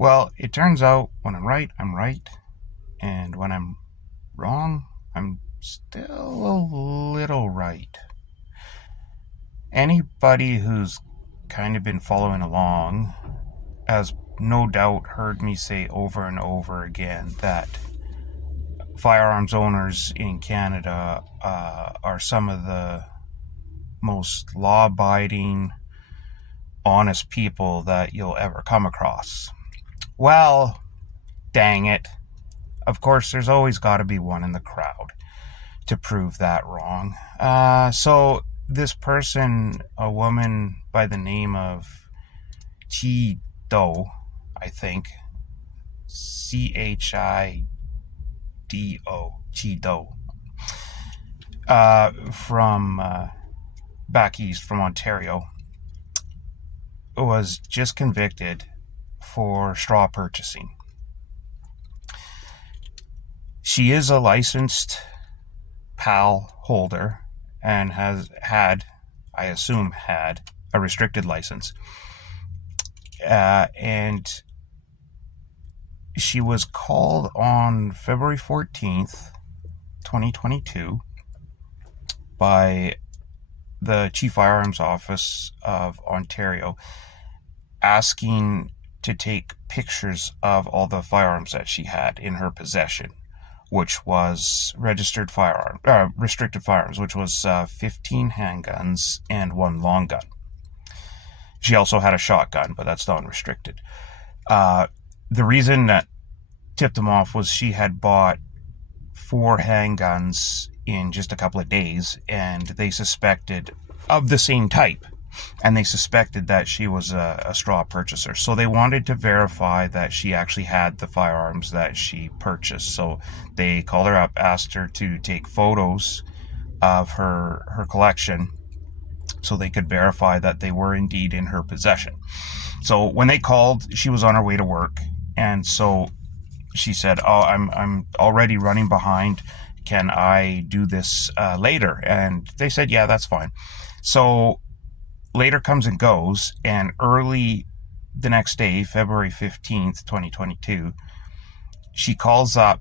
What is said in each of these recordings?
Well, it turns out when I'm right, I'm right. And when I'm wrong, I'm still a little right. Anybody who's kind of been following along has no doubt heard me say over and over again that firearms owners in Canada are some of the most law abiding, honest people that you'll ever come across. Well, dang it. Of course, there's always got to be one in the crowd to prove that wrong. So, this person, a woman by the name of Chi Do, I think, Chido, Chi Do, from back east from Ontario, was just convicted for straw purchasing. She is a licensed PAL holder and has had, I assume, had a restricted license. And she was called on February 14th, 2022, by the Chief Firearms Office of Ontario asking to take pictures of all the firearms that she had in her possession, which was restricted firearms, which was 15 handguns and one long gun. She also had a shotgun, but that's not restricted. The reason that tipped them off was she had bought 4 handguns in just a couple of days, and they suspected of the same type, and they suspected that she was a straw purchaser. So they wanted to verify that she actually had the firearms that she purchased. So they called her up, asked her to take photos of her collection so they could verify that they were indeed in her possession. So when they called, she was on her way to work, and so she said, "Oh, I'm already running behind. Can I do this later?" And they said, "Yeah, that's fine." So later comes and goes, and early the next day, February 15th, 2022, she calls up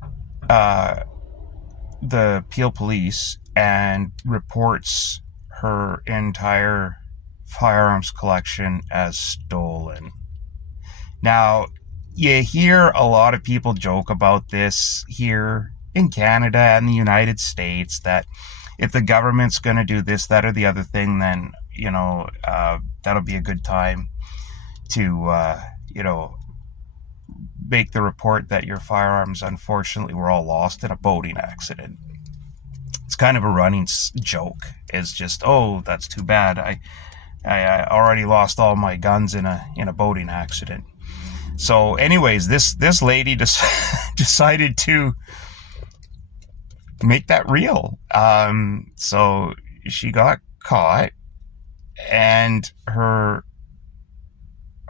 the Peel Police and reports her entire firearms collection as stolen. Now, you hear a lot of people joke about this here in Canada and the United States, that if the government's going to do this, that, or the other thing, then, that'll be a good time to, make the report that your firearms, unfortunately, were all lost in a boating accident. It's kind of a running joke. It's just, oh, that's too bad. I already lost all my guns in a boating accident. So, anyways, this lady decided to make that real. So she got caught, and her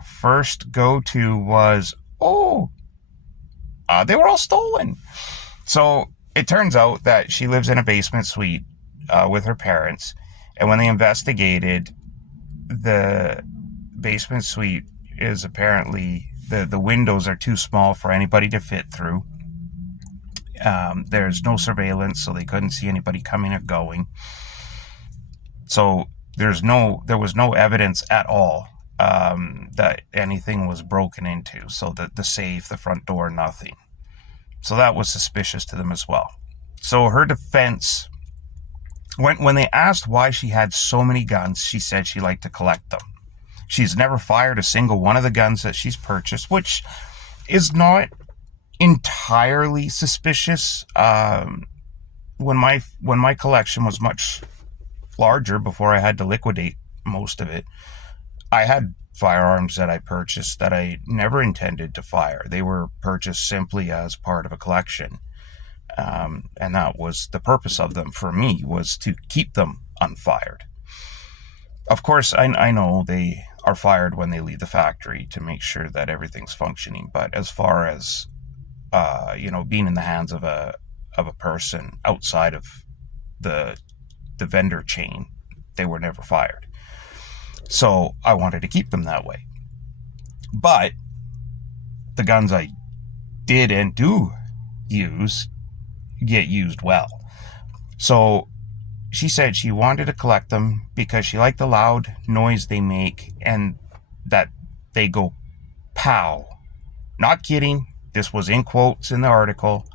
first go-to was, they were all stolen. So it turns out that she lives in a basement suite with her parents, and when they investigated, the basement suite is apparently, the windows are too small for anybody to fit through. There's no surveillance, so they couldn't see anybody coming or going. So there was no evidence at all that anything was broken into. So the safe, the front door, nothing. So that was suspicious to them as well. So her defense, when they asked why she had so many guns, she said she liked to collect them. She's never fired a single one of the guns that she's purchased, which is not entirely suspicious. When my collection was much larger, before I had to liquidate most of it, I had firearms that I purchased that I never intended to fire. They were purchased simply as part of a collection, and that was the purpose of them for me, was to keep them unfired. Of course, I know they are fired when they leave the factory to make sure that everything's functioning, but as far as being in the hands of a person outside of the vendor chain, they were never fired. So I wanted to keep them that way. But the guns I did and do use get used well. So she said she wanted to collect them because she liked the loud noise they make and that they go pow. Not kidding. This was in quotes in the article.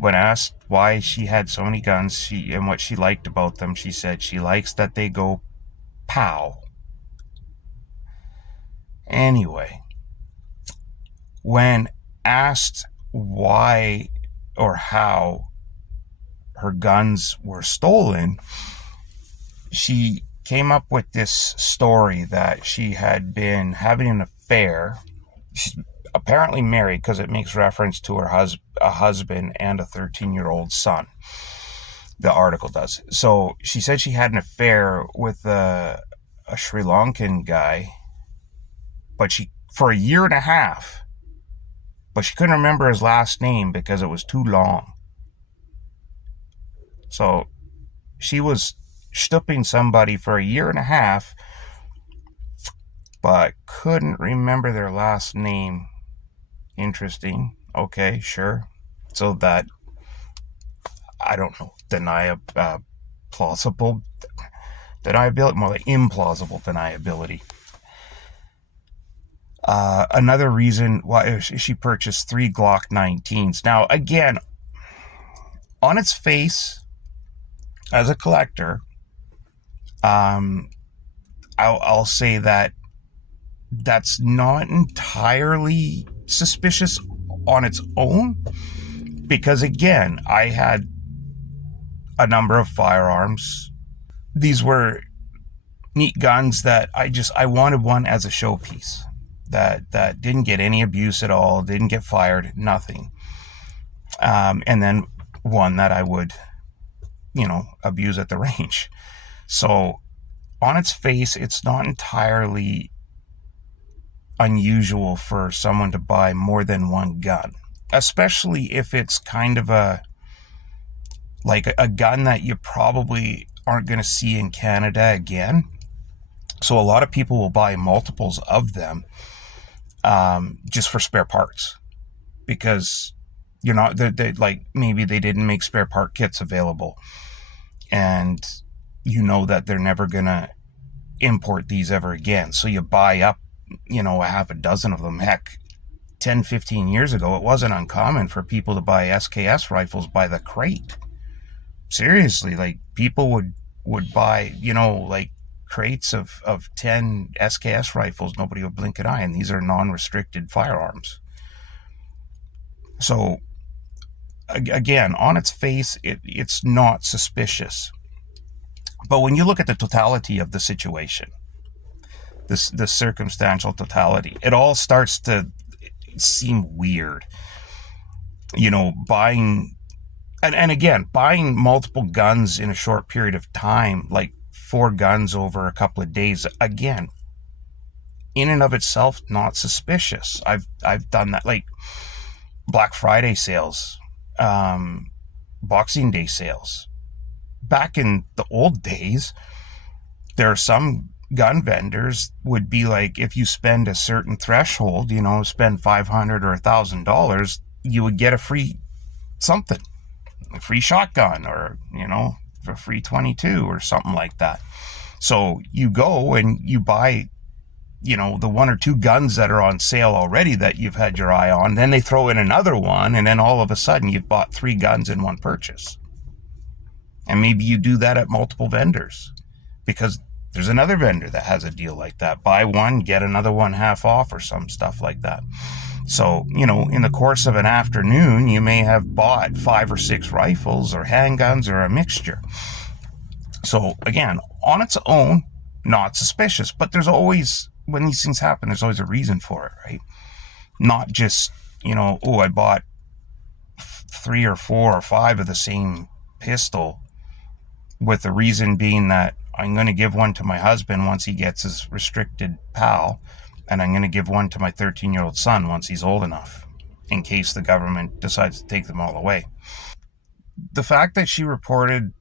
When asked why she had so many guns and what she liked about them, she said she likes that they go pow. Anyway, when asked why or how her guns were stolen, she came up with this story that she had been having an affair. She's apparently married because it makes reference to her husband and a 13-year-old son. The article does. So she said she had an affair with a Sri Lankan guy, but for a year and a half, but she couldn't remember his last name because it was too long. So she was stooping somebody for a year and a half, but couldn't remember their last name. Interesting. Okay, sure. So that, I don't know, plausible deniability, more like implausible deniability. Another reason why she purchased 3 Glock 19s. Now, again, on its face, as a collector, I'll say that that's not entirely suspicious on its own, because again, I had a number of firearms. These were neat guns that I wanted one as a showpiece that didn't get any abuse at all, didn't get fired, nothing. And then one that I would, abuse at the range. So on its face, it's not entirely unusual for someone to buy more than one gun, especially if it's kind of a gun that you probably aren't going to see in Canada again. So a lot of people will buy multiples of them just for spare parts, because maybe they didn't make spare part kits available, and that they're never gonna import these ever again. So you buy up, a half a dozen of them. Heck, 10, 15 years ago, it wasn't uncommon for people to buy SKS rifles by the crate. Seriously, people would buy, crates of 10 SKS rifles. Nobody would blink an eye, and these are non-restricted firearms. So again, on its face, it's not suspicious. But when you look at the totality of the situation, the circumstantial totality, it all starts to seem weird. Buying multiple guns in a short period of time, like 4 guns over a couple of days, again, in and of itself, not suspicious. I've done that, like Black Friday sales, Boxing Day sales. Back in the old days, there are some gun vendors would be like, if you spend a certain threshold, spend $500 or $1,000, you would get a free something, a free shotgun, or a free 22 or something like that. So you go and you buy the 1 or 2 guns that are on sale already that you've had your eye on, then they throw in another one, and then all of a sudden you've bought 3 guns in one purchase. And maybe you do that at multiple vendors, because there's another vendor that has a deal like that. Buy one, get another one half off, or some stuff like that. So, in the course of an afternoon, you may have bought 5 or 6 rifles or handguns or a mixture. So again, on its own, not suspicious, but there's always, when these things happen, there's always a reason for it, right? Not just, I bought 3 or 4 or 5 of the same pistol, with the reason being that I'm going to give one to my husband once he gets his restricted PAL, and I'm going to give one to my 13-year-old son once he's old enough, in case the government decides to take them all away. The fact that she reported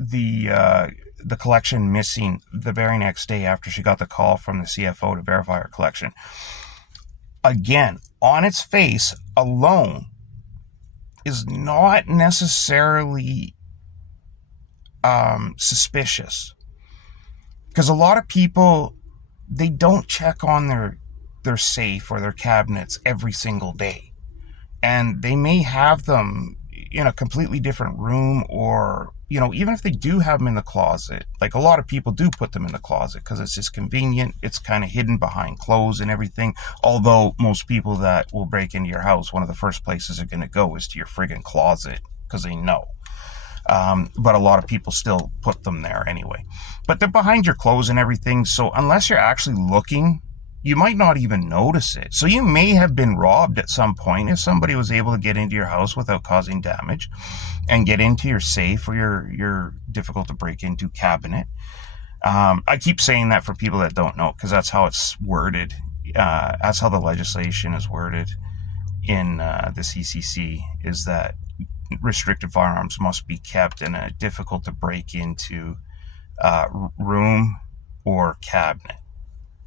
the collection missing the very next day after she got the call from the CFO to verify her collection, again, on its face alone, is not necessarily suspicious. Because a lot of people, they don't check on their safe or their cabinets every single day. And they may have them in a completely different room, or, even if they do have them in the closet, like a lot of people do put them in the closet because it's just convenient. It's kind of hidden behind clothes and everything. Although most people that will break into your house, one of the first places they're going to go is to your friggin' closet because they know. But a lot of people still put them there anyway. But they're behind your clothes and everything, so unless you're actually looking, you might not even notice it. So you may have been robbed at some point if somebody was able to get into your house without causing damage and get into your safe or your difficult to break into cabinet. I keep saying that for people that don't know, because that's how it's worded. That's how the legislation is worded in the CCC, is that restricted firearms must be kept in a difficult to break into room or cabinet.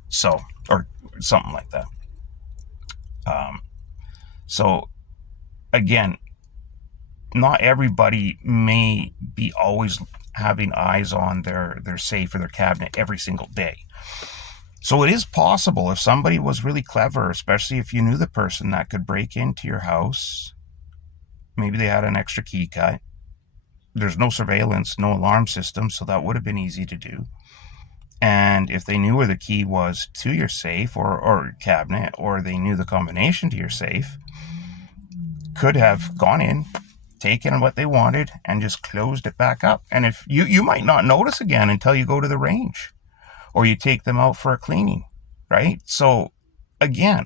So, or something like that. So again, not everybody may be always having eyes on their safe or their cabinet every single day. So it is possible, if somebody was really clever, especially if you knew the person that could break into your house, maybe they had an extra key cut. There's no surveillance, no alarm system, so that would have been easy to do. And if they knew where the key was to your safe or cabinet, or they knew the combination to your safe, could have gone in, taken what they wanted, and just closed it back up. And if you might not notice again until you go to the range or you take them out for a cleaning, right? So again,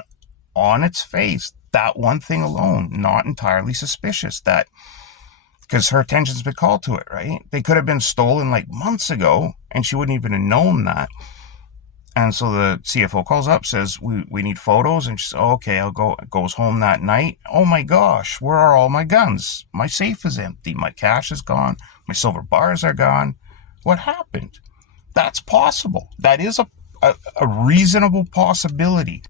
on its face, that one thing alone, not entirely suspicious, that because her attention's been called to it, right? They could have been stolen like months ago and she wouldn't even have known that. And so the CFO calls up, says, we need photos. And she says, oh, okay, I'll go. Goes home that night. Oh my gosh, where are all my guns? My safe is empty. My cash is gone. My silver bars are gone. What happened? That's possible. That is a reasonable possibility.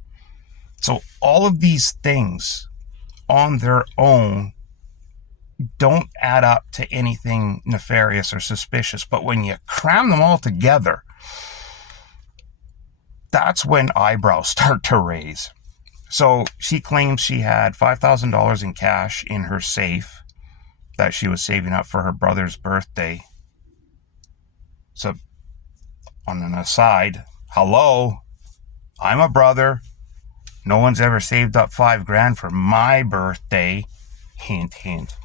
So all of these things on their own don't add up to anything nefarious or suspicious. But when you cram them all together, that's when eyebrows start to raise. So she claims she had $5,000 in cash in her safe that she was saving up for her brother's birthday. So on an aside, hello, I'm a brother. No one's ever saved up $5,000 for my birthday. Hint, hint.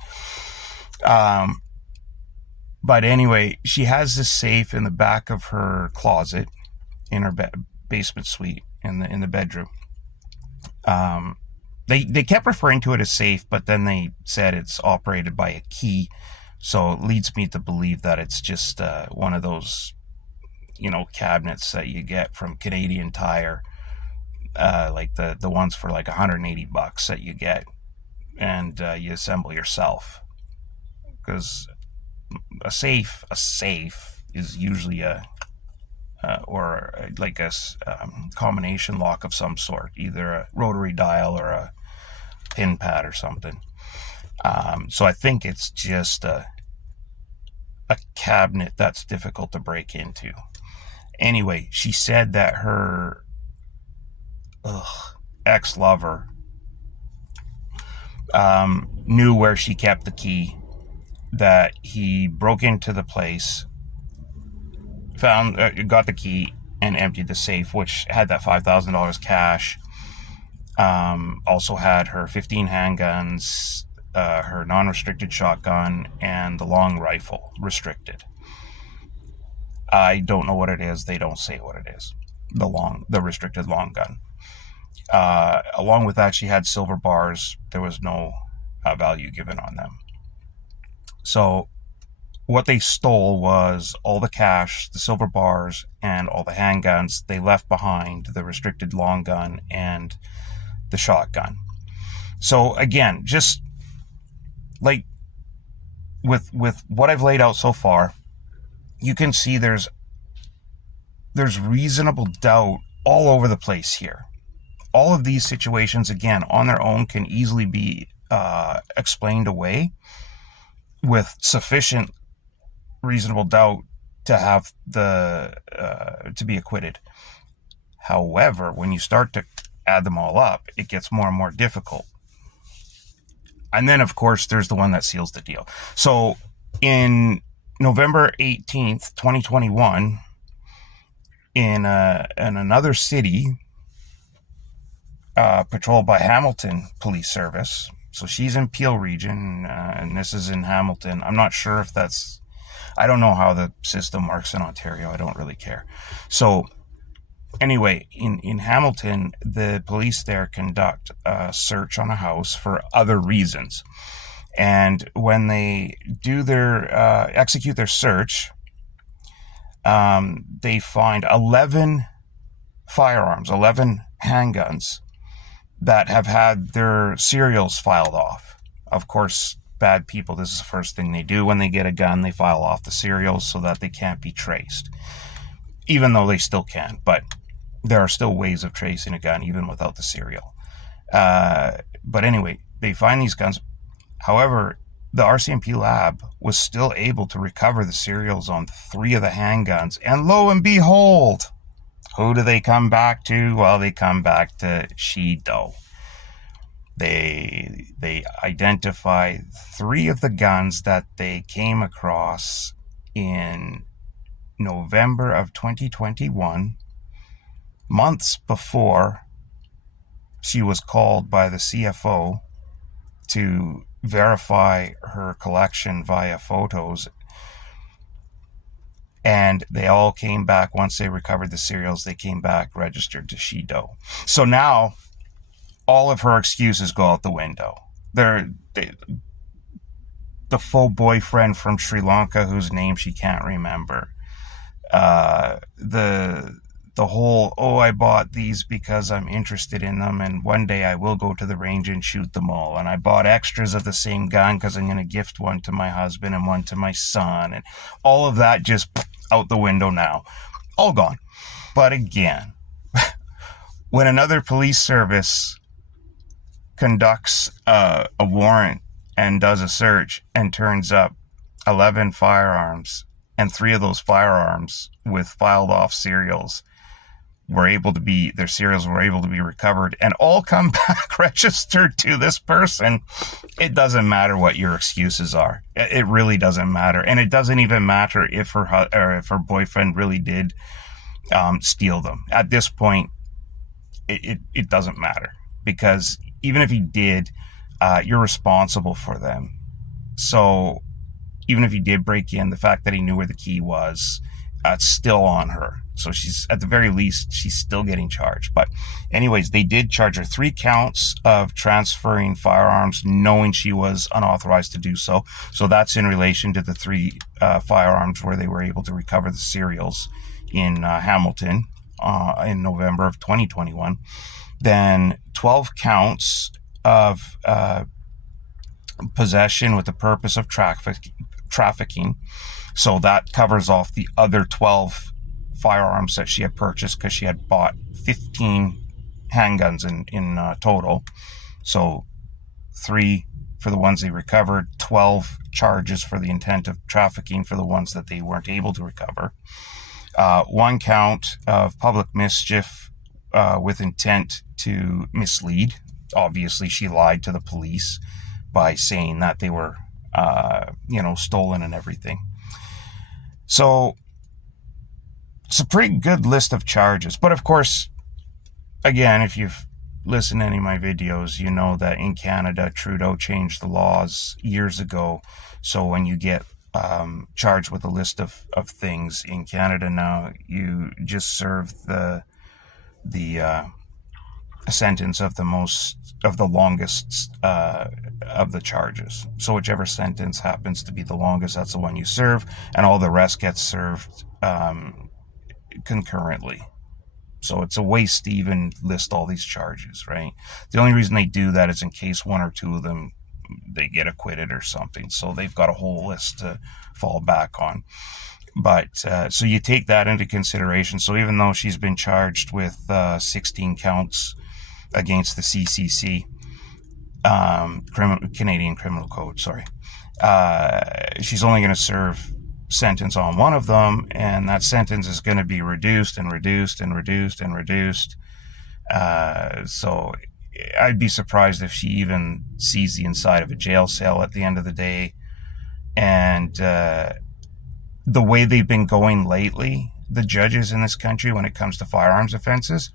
But anyway, she has this safe in the back of her closet in her basement suite in the bedroom. They kept referring to it as safe, but then they said it's operated by a key. So it leads me to believe that it's just one of those, cabinets that you get from Canadian Tire, like the ones for like $180 that you get, and you assemble yourself. Because a safe is usually like a combination lock of some sort, either a rotary dial or a pin pad or something. So I think it's just a cabinet that's difficult to break into. Anyway, she said that her ex-lover knew where she kept the key, that he broke into the place, got the key, and emptied the safe, which had that $5,000 cash. Also had her 15 handguns, her non-restricted shotgun, and the long rifle restricted. I don't know what it is. They don't say what it is. The restricted long gun. Along with that, she had silver bars. There was no value given on them. So what they stole was all the cash, the silver bars, and all the handguns. They left behind the restricted long gun and the shotgun. So again, just like with what I've laid out so far, you can see there's reasonable doubt all over the place here. all of these situations, again, on their own can easily be explained away with sufficient reasonable doubt to have to be acquitted. However, when you start to add them all up, it gets more and more difficult. And then, of course, there's the one that seals the deal. So in November 18th, 2021, in another city, patrolled by Hamilton Police Service. So she's in Peel Region, and this is in Hamilton. I'm not sure if I don't know how the system works in Ontario. I don't really care. So anyway, in Hamilton, the police there conduct a search on a house for other reasons. And when they do execute their search, they find 11 firearms, 11 handguns that have had their serials filed off. Of course, bad people, this is the first thing they do when they get a gun. They file off the serials so that they can't be traced, even though they still can. But there are still ways of tracing a gun even without the serial. But anyway, they find these guns. However, the RCMP lab was still able to recover the serials on 3 of the handguns. And lo and behold, who do they come back to? Well, they come back to She-Do. They identify 3 of the guns that they came across in November of 2021, months before she was called by the CFO to verify her collection via photos. And they all came back, once they recovered the serials, they came back registered to She-Do. So now all of her excuses go out the window. The faux boyfriend from Sri Lanka, whose name she can't remember. The whole, I bought these because I'm interested in them, and one day I will go to the range and shoot them all. And I bought extras of the same gun because I'm going to gift one to my husband and one to my son. And all of that just out the window now. All gone. But again, when another police service conducts a warrant and does a search and turns up 11 firearms, and 3 of those firearms with filed off serials their serials were able to be recovered and all come back registered to this person, it doesn't matter what your excuses are. It really doesn't matter. And it doesn't even matter if her boyfriend really did steal them. At this point, it doesn't matter, because even if he did, you're responsible for them. So even if he did break in, the fact that he knew where the key was, it's still on her. So she's, at the very least, she's still getting charged. But anyways, they did charge her 3 counts of transferring firearms, knowing she was unauthorized to do so. So that's in relation to the 3 firearms where they were able to recover the serials in Hamilton in November of 2021. Then 12 counts of possession with the purpose of trafficking. So that covers off the other 12 firearms that she had purchased, because she had bought 15 handguns in total. So 3 for the ones they recovered, 12 charges for the intent of trafficking for the ones that they weren't able to recover. 1 count of public mischief with intent to mislead. Obviously, she lied to the police by saying that they were, stolen and everything. So it's a pretty good list of charges. But of course, again, if you've listened to any of my videos, you know that in Canada, Trudeau changed the laws years ago. So when you get charged with a list of things in Canada now, you just serve the sentence of the longest of the charges. So whichever sentence happens to be the longest, that's the one you serve, and all the rest gets served concurrently. So it's a waste to even list all these charges, right? The only reason they do that is in case 1 or 2 of them, they get acquitted or something. So they've got a whole list to fall back on. But so you take that into consideration. So even though she's been charged with 16 counts against the CCC, Canadian Criminal Code, sorry. She's only going to serve sentence on one of them, and that sentence is going to be reduced and reduced and reduced and reduced. So I'd be surprised if she even sees the inside of a jail cell at the end of the day. And the way they've been going lately, the judges in this country, when it comes to firearms offenses,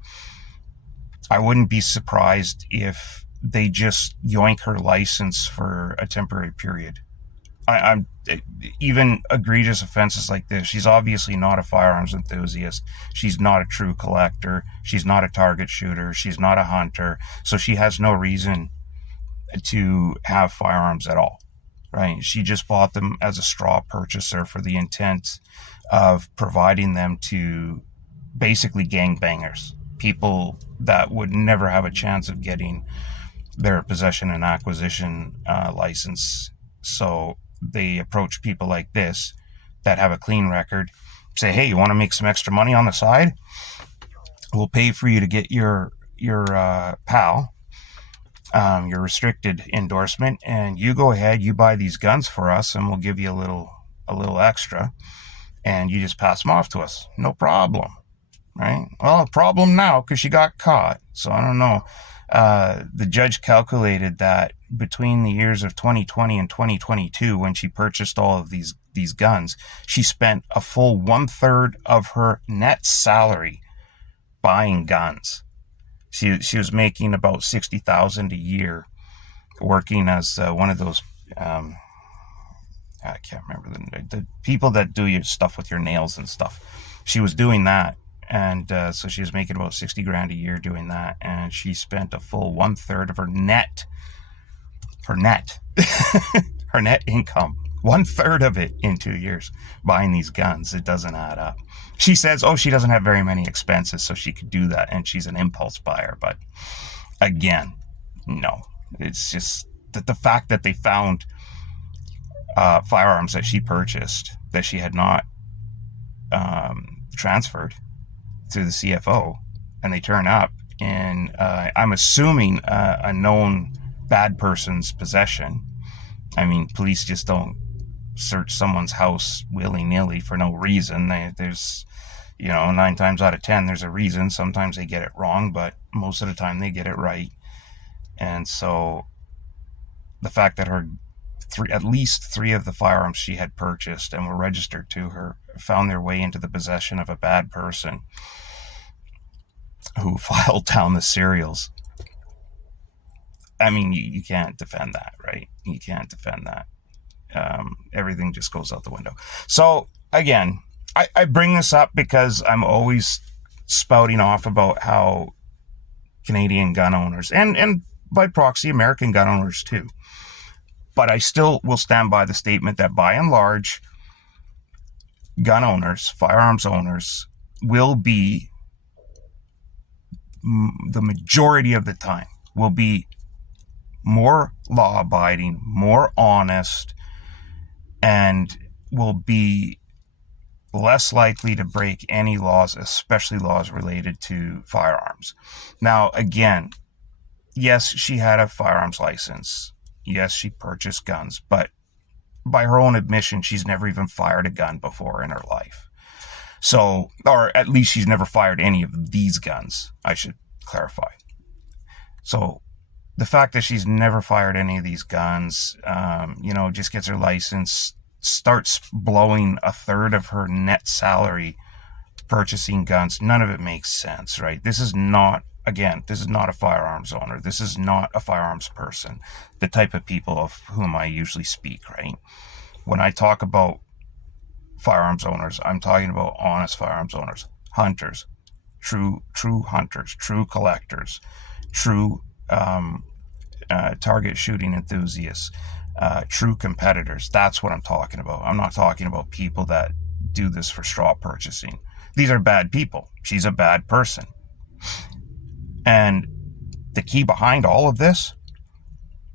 I wouldn't be surprised if they just yoink her license for a temporary period. I'm even egregious offenses like this. She's obviously not a firearms enthusiast. She's not a true collector. She's not a target shooter. She's not a hunter. So she has no reason to have firearms at all, right? She just bought them as a straw purchaser for the intent of providing them to basically gangbangers, people that would never have a chance of getting their possession and acquisition license. So they approach people like this that have a clean record, say, hey, you want to make some extra money on the side? We'll pay for you to get your PAL, your restricted endorsement, and you go ahead, you buy these guns for us, and we'll give you a little extra, and you just pass them off to us. No problem, right? Well, a problem now because she got caught. So I don't know. The judge calculated that between the years of 2020 and 2022, when she purchased all of these guns, she spent a full 1/3 of her net salary buying guns. She was making about $60,000 a year working as one of those I can't remember the people that do your stuff with your nails and stuff. She was doing that. And so she was making about $60,000 a year doing that, and she spent a full 1/3 of her net her net income, 1/3 of it in 2 years buying these guns. It doesn't add up. She says, she doesn't have very many expenses, so she could do that, and she's an impulse buyer. But again, no, it's just that the fact that they found firearms that she purchased that she had not transferred through the CFO, and they turn up in, I'm assuming, a known bad person's possession. I mean, police just don't search someone's house willy-nilly for no reason. There's, 9 times out of 10, there's a reason. Sometimes they get it wrong, but most of the time they get it right. And so the fact that at least 3 of the firearms she had purchased and were registered to her found their way into the possession of a bad person who filed down the serials. I mean, you can't defend that, right? You can't defend that. Everything just goes out the window. So again, I bring this up because I'm always spouting off about how Canadian gun owners, and by proxy, American gun owners too, but I still will stand by the statement that by and large, gun owners, firearms owners, will be, the majority of the time, will be more law-abiding, more honest, and will be less likely to break any laws, especially laws related to firearms. Now, again, yes, she had a firearms license. Yes, she purchased guns, but by her own admission, she's never even fired a gun before in her life. So, or at least she's never fired any of these guns, I should clarify. So the fact that she's never fired any of these guns, just gets her license, starts blowing 1/3 of her net salary purchasing guns. None of it makes sense, right? This is not a firearms owner. This is not a firearms person, the type of people of whom I usually speak, right? When I talk about firearms owners, I'm talking about honest firearms owners, hunters, true hunters, true collectors, true target shooting enthusiasts, true competitors. That's what I'm talking about. I'm not talking about people that do this for straw purchasing. These are bad people. She's a bad person. And the key behind all of this,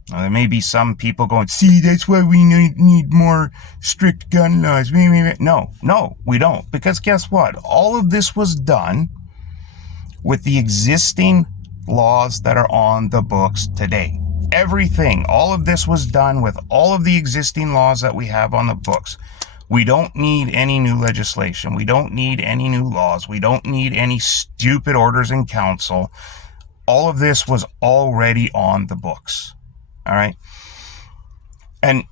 there may be some people going, see, that's why we need more strict gun laws. No, we don't. Because guess what? All of this was done with the existing laws that are on the books today. Everything, all of this was done with all of the existing laws that we have on the books. We don't need any new legislation. We don't need any new laws. We don't need any stupid orders in council. All of this was already on the books. All right. And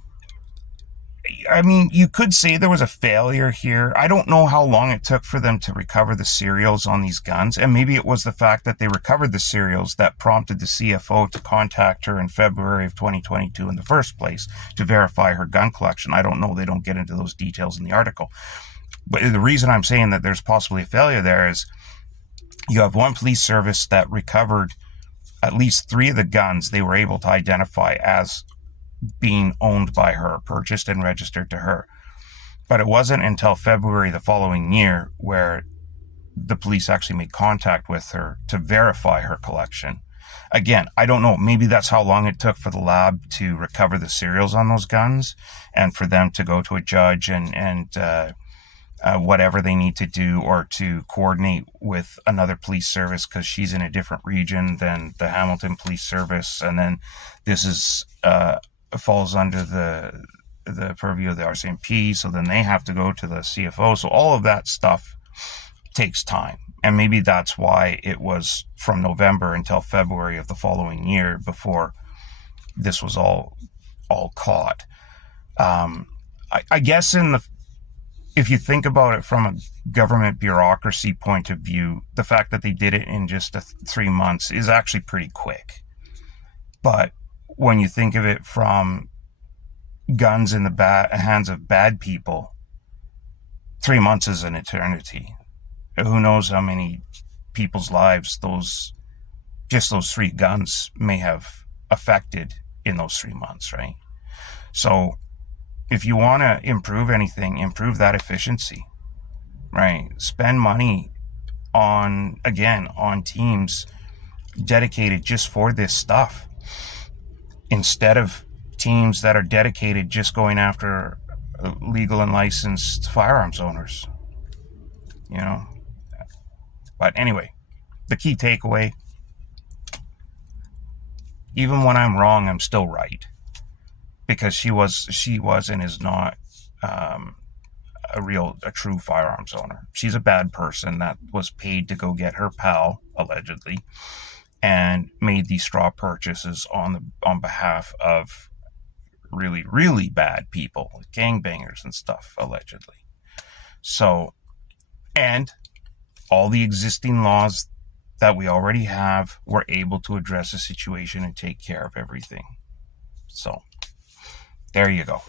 I mean, you could say there was a failure here. I don't know how long it took for them to recover the serials on these guns. And maybe it was the fact that they recovered the serials that prompted the CFO to contact her in February of 2022 in the first place to verify her gun collection. I don't know. They don't get into those details in the article. But the reason I'm saying that there's possibly a failure there is you have one police service that recovered at least 3 of the guns they were able to identify as being owned by her, purchased and registered to her. But it wasn't until February the following year where the police actually made contact with her to verify her collection. Again, I don't know. Maybe that's how long it took for the lab to recover the serials on those guns and for them to go to a judge and whatever they need to do, or to coordinate with another police service because she's in a different region than the Hamilton Police Service. And then this is falls under the purview of the RCMP, so then they have to go to the CFO. So all of that stuff takes time. And maybe that's why it was from November until February of the following year before this was all caught. I guess if you think about it from a government bureaucracy point of view, the fact that they did it in just 3 months is actually pretty quick. But when you think of it from guns in the hands of bad people, 3 months is an eternity. Who knows how many people's lives those 3 guns may have affected in those 3 months, right? So if you want to improve anything, improve that efficiency, right? Spend money on teams dedicated just for this stuff, instead of teams that are dedicated just going after legal and licensed firearms owners, But anyway, the key takeaway, even when I'm wrong, I'm still right, because she was and is not a true firearms owner. She's a bad person that was paid to go get her pal, allegedly, and made these straw purchases on behalf of really, really bad people, gangbangers and stuff, allegedly. So, and all the existing laws that we already have were able to address the situation and take care of everything. So, there you go.